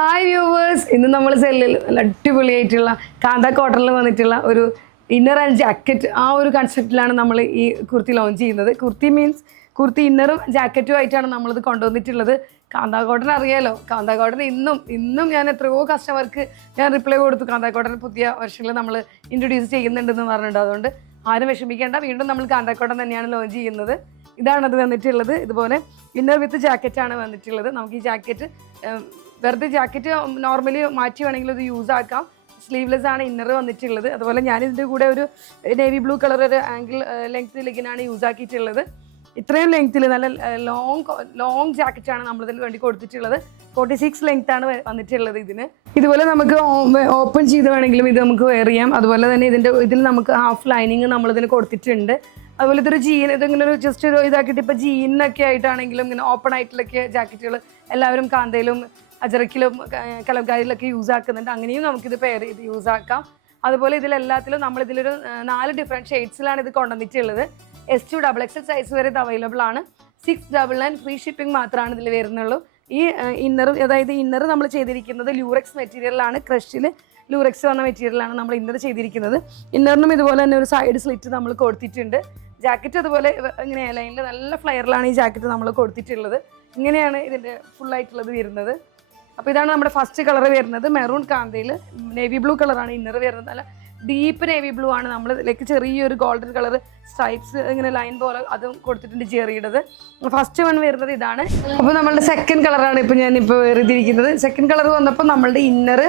Hi viewers, ഇന്ന് നമ്മൾ സെല്ലിൽ നല്ല അടിപൊളിയായിട്ടുള്ള കാന്ത കോട്ടണിൽ വന്നിട്ടുള്ള ഒരു ഇന്നർ ആൻഡ് ജാക്കറ്റ് ആ ഒരു കൺസെപ്റ്റിലാണ് നമ്മൾ ഈ കുർത്തി ലോഞ്ച് ചെയ്യുന്നത്. കുർത്തി മീൻസ് കുർത്തി ഇന്നറും ജാക്കറ്റും ആയിട്ടാണ് നമ്മളിത് കൊണ്ടുവന്നിട്ടുള്ളത്. കാന്ത കോട്ടൺ അറിയാലോ, കാന്ത കോട്ടൺ ഇന്നും ഞാൻ എത്രയോ കസ്റ്റമർക്ക് ഞാൻ റിപ്ലൈ കൊടുത്തു. കാന്ത കോട്ടൺ പുതിയ വെർഷനിൽ നമ്മൾ ഇൻട്രൊഡ്യൂസ് ചെയ്യുന്നുണ്ടെന്ന് പറഞ്ഞിട്ടുണ്ട്. അതുകൊണ്ട് ആരും വിഷമിക്കേണ്ട, വീണ്ടും നമ്മൾ കാന്ത കോട്ടൺ തന്നെയാണ് ലോഞ്ച് ചെയ്യുന്നത്. ഇതാണത് വന്നിട്ടുള്ളത്. ഇതുപോലെ ഇന്നർ വിത്ത് ജാക്കറ്റാണ് വന്നിട്ടുള്ളത്. നമുക്ക് ഈ ജാക്കറ്റ് വെറുതെ ജാക്കറ്റ് നോർമലി മാറ്റി വേണമെങ്കിൽ ഇത് യൂസ് ആക്കാം. സ്ലീവ്ലെസ് ആണ് ഇന്നർ വന്നിട്ടുള്ളത്. അതുപോലെ ഞാനിതിൻ്റെ കൂടെ ഒരു നേവി ബ്ലൂ കളർ ഒരു ആംഗിൾ ലെങ്ത് ലെഗിനാണ് യൂസ് ആക്കിയിട്ടുള്ളത്. ഇത്രയും ലെങ്ത്തിൽ നല്ല ലോങ് ജാക്കറ്റാണ് നമ്മളിതിൽ വേണ്ടി കൊടുത്തിട്ടുള്ളത്. 46 ലെങ്ത് ആണ് വന്നിട്ടുള്ളത് ഇതിന്. ഇതുപോലെ നമുക്ക് ഓപ്പൺ ചെയ്ത് വേണമെങ്കിലും ഇത് നമുക്ക് വെയർ ചെയ്യാം. അതുപോലെ തന്നെ ഇതിൽ നമുക്ക് ഹാഫ് ലൈനിങ് നമ്മളിതിന് കൊടുത്തിട്ടുണ്ട്. അതുപോലെ ഇതൊരു ഇതിങ്ങനെ ഒരു ജസ്റ്റ് ഒരു ഇതാക്കിയിട്ട് ഇപ്പോൾ ജീനൊക്കെ ആയിട്ടാണെങ്കിലും ഇങ്ങനെ ഓപ്പൺ ആയിട്ടുള്ളൊക്കെ ജാക്കറ്റുകൾ എല്ലാവരും കാന്തയിലും അജറക്കിലും കലംകാരിയിലൊക്കെ യൂസ് ആക്കുന്നുണ്ട്. അങ്ങനെയും നമുക്കിത് പെയർ ചെയ്ത് യൂസ് ആക്കാം. അതുപോലെ ഇതിലെല്ലാത്തിലും നമ്മളിതിലൊരു 4 ഡിഫറെൻറ്റ് ഷെയ്ഡ്സിലാണ് ഇത് കൊണ്ടുവന്നിട്ടുള്ളത്. S2 XXL സൈസ് വരെ ഇത് അവൈലബിൾ ആണ്. 699 ഫ്രീ ഷിപ്പിംഗ് മാത്രമാണ് ഇതിൽ വരുന്നുള്ളൂ. ഈ ഇന്നർ നമ്മൾ ചെയ്തിരിക്കുന്നത് ലൂറെക്സ് മെറ്റീരിയലാണ്. ക്രഷിൽ ലൂറെക്സ് വന്ന മെറ്റീരിയലാണ് നമ്മൾ ഇന്നർ ചെയ്തിരിക്കുന്നത്. ഇന്നറിനും ഇതുപോലെ തന്നെ ഒരു സൈഡ് സ്ലിറ്റ് നമ്മൾ കൊടുത്തിട്ടുണ്ട്. ജാക്കറ്റ് അതുപോലെ ഇങ്ങനെ ലൈനിൽ നല്ല ഫ്ലെയറിലാണ് ഈ ജാക്കറ്റ് നമ്മൾ കൊടുത്തിട്ടുള്ളത്. ഇങ്ങനെയാണ് ഇതിൻ്റെ ഫുള്ളായിട്ടുള്ളത് വരുന്നത്. അപ്പോൾ ഇതാണ് നമ്മുടെ ഫസ്റ്റ് കളർ വരുന്നത്. മെറൂൺ കാന്തയിൽ നേവി ബ്ലൂ കളറാണ് ഇന്നർ വരുന്നത്. നല്ല ഡീപ്പ് നേവി ബ്ലൂ ആണ്. നമ്മൾ ഇതിലേക്ക് ചെറിയൊരു ഗോൾഡൻ കളർ സ്ട്രൈപ്സ് ഇങ്ങനെ ലൈൻ പോലെ അതും കൊടുത്തിട്ടുണ്ട് ചെറിയുടേത്. ഫസ്റ്റ് വൺ വരുന്നത് ഇതാണ്. അപ്പോൾ നമ്മളുടെ സെക്കൻഡ് കളറാണ് ഇപ്പോൾ ഞാനിപ്പോൾ വേറിതിരിക്കുന്നത്. സെക്കൻഡ് കളർ വന്നപ്പോൾ നമ്മളുടെ ഇന്നർ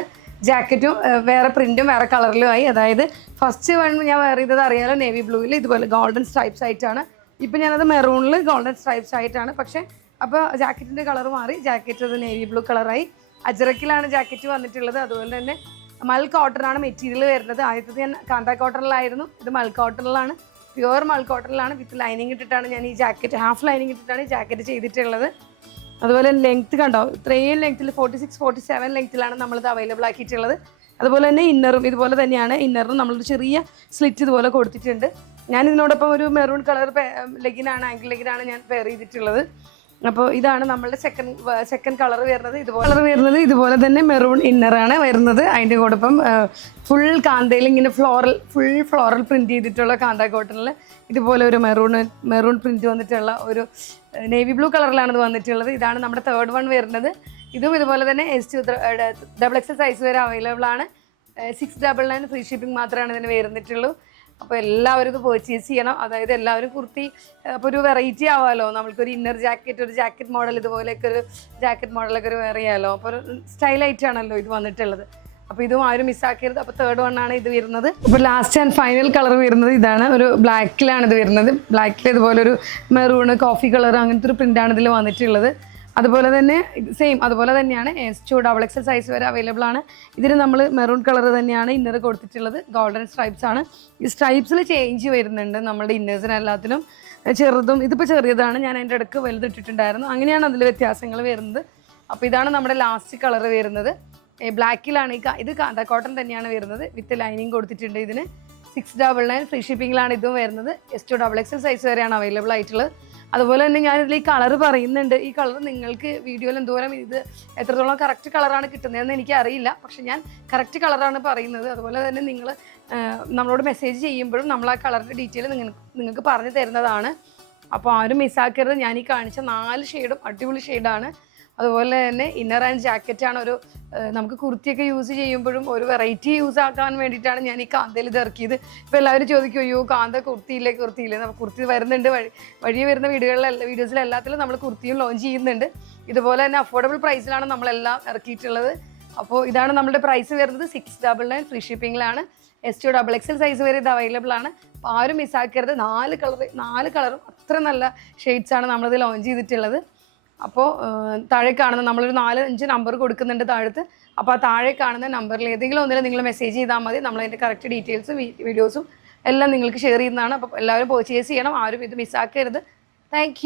ജാക്കറ്റും വേറെ പ്രിൻറ്റും വേറെ കളറിലുമായി. അതായത് ഫസ്റ്റ് വൺ ഞാൻ വേറെ ചെയ്തത് അറിയാലോ, നേവി ബ്ലൂവിൽ ഇതുപോലെ ഗോൾഡൻ സ്ട്രൈപ്സ് ആയിട്ടാണ്. ഇപ്പം ഞാനത് മെറൂണിൽ ഗോൾഡൻ സ്ട്രൈപ്സ് ആയിട്ടാണ്. പക്ഷേ അപ്പോൾ ജാക്കറ്റിൻ്റെ കളർ മാറി, ജാക്കറ്റ് അത് നേവി ബ്ലൂ കളറായി. അജറക്കിലാണ് ജാക്കറ്റ് വന്നിട്ടുള്ളത്. അതുപോലെ തന്നെ മൽ കോട്ടണാണ് മെറ്റീരിയൽ വരുന്നത്. ആദ്യത്തത് ഞാൻ കാന്ത കോട്ടണിലായിരുന്നു, ഇത് മൽ കോട്ടണിലാണ്. പ്യുവർ മൽ കോട്ടണിലാണ്. വിത്ത് ലൈനിങ് ഇട്ടിട്ടാണ് ഞാൻ ഈ ജാക്കറ്റ് ഹാഫ് ലൈനിങ് ഇട്ടിട്ടാണ് ഈ ജാക്കറ്റ് ചെയ്തിട്ടുള്ളത്. അതുപോലെ ലെങ്ത്ത് കണ്ടോ, ഇത്രയും ലെങ്ത്തിൽ 46, 47 ലെങ്ത്തിലാണ് നമ്മളിത് അവൈലബിൾ ആക്കിയിട്ടുള്ളത്. അതുപോലെ തന്നെ ഇന്നറും ഇതുപോലെ തന്നെയാണ്. ഇന്നറും നമ്മളൊരു ചെറിയ സ്ലിറ്റ് ഇതുപോലെ കൊടുത്തിട്ടുണ്ട്. ഞാൻ ഇതിനോടൊപ്പം ഒരു മെറൂൺ കളർ ലെഗിനാണ്, ആംഗിൾ ലെഗിനാണ് ഞാൻ പെയർ ചെയ്തിട്ടുള്ളത്. അപ്പോൾ ഇതാണ് നമ്മളുടെ സെക്കൻഡ് കളർ വരുന്നത്. ഇതുപോലെ തന്നെ മെറൂൺ ഇന്നറാണ് വരുന്നത്. അതിൻ്റെ കൂടൊപ്പം ഫുൾ കാന്തയിൽ ഇങ്ങനെ ഫുൾ ഫ്ലോറൽ പ്രിൻറ്റ് ചെയ്തിട്ടുള്ള കാന്ത കോട്ടണിൽ ഇതുപോലെ ഒരു മെറൂൺ പ്രിൻറ്റ് വന്നിട്ടുള്ള ഒരു നേവി ബ്ലൂ കളറിലാണ് ഇത് വന്നിട്ടുള്ളത്. ഇതാണ് നമ്മുടെ തേർഡ് വൺ വരുന്നത്. ഇതും ഇതുപോലെ തന്നെ S2 XXL സൈസ് വരെ അവൈലബിൾ ആണ്. 699 ഫ്രീ ഷിപ്പിംഗ് മാത്രമാണ് ഇതിന് വരുന്നിട്ടുള്ളൂ. അപ്പോൾ എല്ലാവരും ഇത് പർച്ചേസ് ചെയ്യണം. അതായത് എല്ലാവരും കുർത്തി അപ്പോൾ ഒരു വെറൈറ്റി ആവാമല്ലോ. നമ്മൾക്കൊരു ഇന്നർ ജാക്കറ്റ്, ഒരു ജാക്കറ്റ് മോഡൽ ഇതുപോലെയൊക്കെ ഒരു ജാക്കറ്റ് മോഡലൊക്കെ ഒരു വേറെ ചെയ്യാമല്ലോ. അപ്പോൾ ഒരു സ്റ്റൈലായിട്ടാണല്ലോ ഇത് വന്നിട്ടുള്ളത്. അപ്പോൾ ഇതും ആരും മിസ്സാക്കരുത്. അപ്പോൾ തേർഡ് വൺ ആണ് ഇത് വരുന്നത്. അപ്പോൾ ലാസ്റ്റ് ആൻഡ് ഫൈനൽ കളർ വരുന്നത് ഇതാണ്. ഒരു ബ്ലാക്കിലാണ് ഇത് വരുന്നത്. ബ്ലാക്കിൽ ഇതുപോലെ ഒരു മെറൂണ്, കോഫി കളർ അങ്ങനത്തെ ഒരു പ്രിൻ്റാണ് ഇതിൽ വന്നിട്ടുള്ളത്. അതുപോലെ തന്നെ സെയിം അതുപോലെ തന്നെയാണ് S2 XXL സൈസ് വരെ അവൈലബിൾ ആണ്. ഇതിന് നമ്മൾ മെറൂൺ കളർ തന്നെയാണ് ഇന്നർ കൊടുത്തിട്ടുള്ളത്. ഗോൾഡൻ സ്ട്രൈപ്സ് ആണ്. ഈ സ്ട്രൈപ്സിൽ ചേഞ്ച് വരുന്നുണ്ട് നമ്മളുടെ ഇന്നേഴ്സിന് എല്ലാത്തിനും. ചെറുതും ഇതിപ്പോൾ ചെറിയതാണ്, ഞാൻ അതിൻ്റെ ഇടയ്ക്ക് വലുതിട്ടിട്ടുണ്ടായിരുന്നു. അങ്ങനെയാണ് അതിൽ വ്യത്യാസങ്ങൾ വരുന്നത്. അപ്പോൾ ഇതാണ് നമ്മുടെ ലാസ്റ്റ് കളർ വരുന്നത്. ബ്ലാക്കിലാണ് ഇത് കാന്ത കോട്ടൺ തന്നെയാണ് വരുന്നത്. വിത്ത് ലൈനിങ് കൊടുത്തിട്ടുണ്ട്. ഇതിന് 699 ഫ്രീ ഷിപ്പിങ്ങിലാണ് ഇതും വരുന്നത്. S2 XXL സൈസ് വരെയാണ് അവൈലബിൾ ആയിട്ടുള്ളത്. അതുപോലെ തന്നെ ഞാനിതിൽ ഈ കളർ പറയുന്നുണ്ട്. ഈ കളർ നിങ്ങൾക്ക് വീഡിയോയിൽ എന്തോരം ഇത് എത്രത്തോളം കറക്റ്റ് കളറാണ് കിട്ടുന്നതെന്ന് എനിക്കറിയില്ല. പക്ഷെ ഞാൻ കറക്റ്റ് കളറാണ് പറയുന്നത്. അതുപോലെ തന്നെ നിങ്ങൾ നമ്മളോട് മെസ്സേജ് ചെയ്യുമ്പോഴും നമ്മൾ ആ കളറിൻ്റെ ഡീറ്റെയിൽ നിങ്ങൾക്ക് പറഞ്ഞു തരുന്നതാണ്. അപ്പോൾ ആരും മിസ്സാക്കരുത്. ഞാൻ ഈ കാണിച്ച 4 ഷെയ്ഡും അടിപൊളി ഷെയ്ഡാണ്. അതുപോലെ തന്നെ ഇന്നർ ആൻഡ് ജാക്കറ്റാണ്. ഒരു നമുക്ക് കുർത്തിയൊക്കെ യൂസ് ചെയ്യുമ്പോഴും ഒരു വെറൈറ്റി യൂസ് ആക്കാൻ വേണ്ടിയിട്ടാണ് ഞാൻ ഈ കാന്തയിൽ ഇത് ഇറക്കിയത്. ഇപ്പോൾ എല്ലാവരും ചോദിക്കും, അയ്യോ കാന്ത കുർത്തിയില്ലേ. നമുക്ക് കുർത്തി വരുന്നുണ്ട്. വഴി വരുന്ന വീഡിയോസിലെല്ലാത്തിലും നമ്മൾ കുർത്തിയും ലോഞ്ച് ചെയ്യുന്നുണ്ട്. ഇതുപോലെ തന്നെ അഫോർഡബിൾ പ്രൈസിലാണ് നമ്മളെല്ലാം ഇറക്കിയിട്ടുള്ളത്. അപ്പോൾ ഇതാണ് നമ്മുടെ പ്രൈസ് വരുന്നത്. 699 ഫ്രീ ഷിപ്പിങ്ങിലാണ്. S2 XXL സൈസ് വരെ ഇത് അവൈലബിൾ ആണ്. അപ്പോൾ ആരും മിസ്സാക്കരുത്. 4 കളറും അത്ര നല്ല ഷെയ്ഡ്സാണ് നമ്മളിത് ലോഞ്ച് ചെയ്തിട്ടുള്ളത്. അപ്പോൾ താഴെ കാണുന്ന നമ്മളൊരു 4-5 നമ്പർ കൊടുക്കുന്നുണ്ട് താഴത്ത്. അപ്പോൾ ആ താഴെ കാണുന്ന നമ്പറിൽ ഏതെങ്കിലും ഒന്നിൽ നിങ്ങൾ മെസ്സേജ് ചെയ്താൽ മതി. നമ്മളതിൻ്റെ കറക്റ്റ് ഡീറ്റെയിൽസും വീഡിയോസും എല്ലാം നിങ്ങൾക്ക് ഷെയർ ചെയ്യുന്നതാണ്. അപ്പോൾ എല്ലാവരും പർച്ചേസ് ചെയ്യണം. ആരും ഇത് മിസ്സാക്കരുത്. താങ്ക്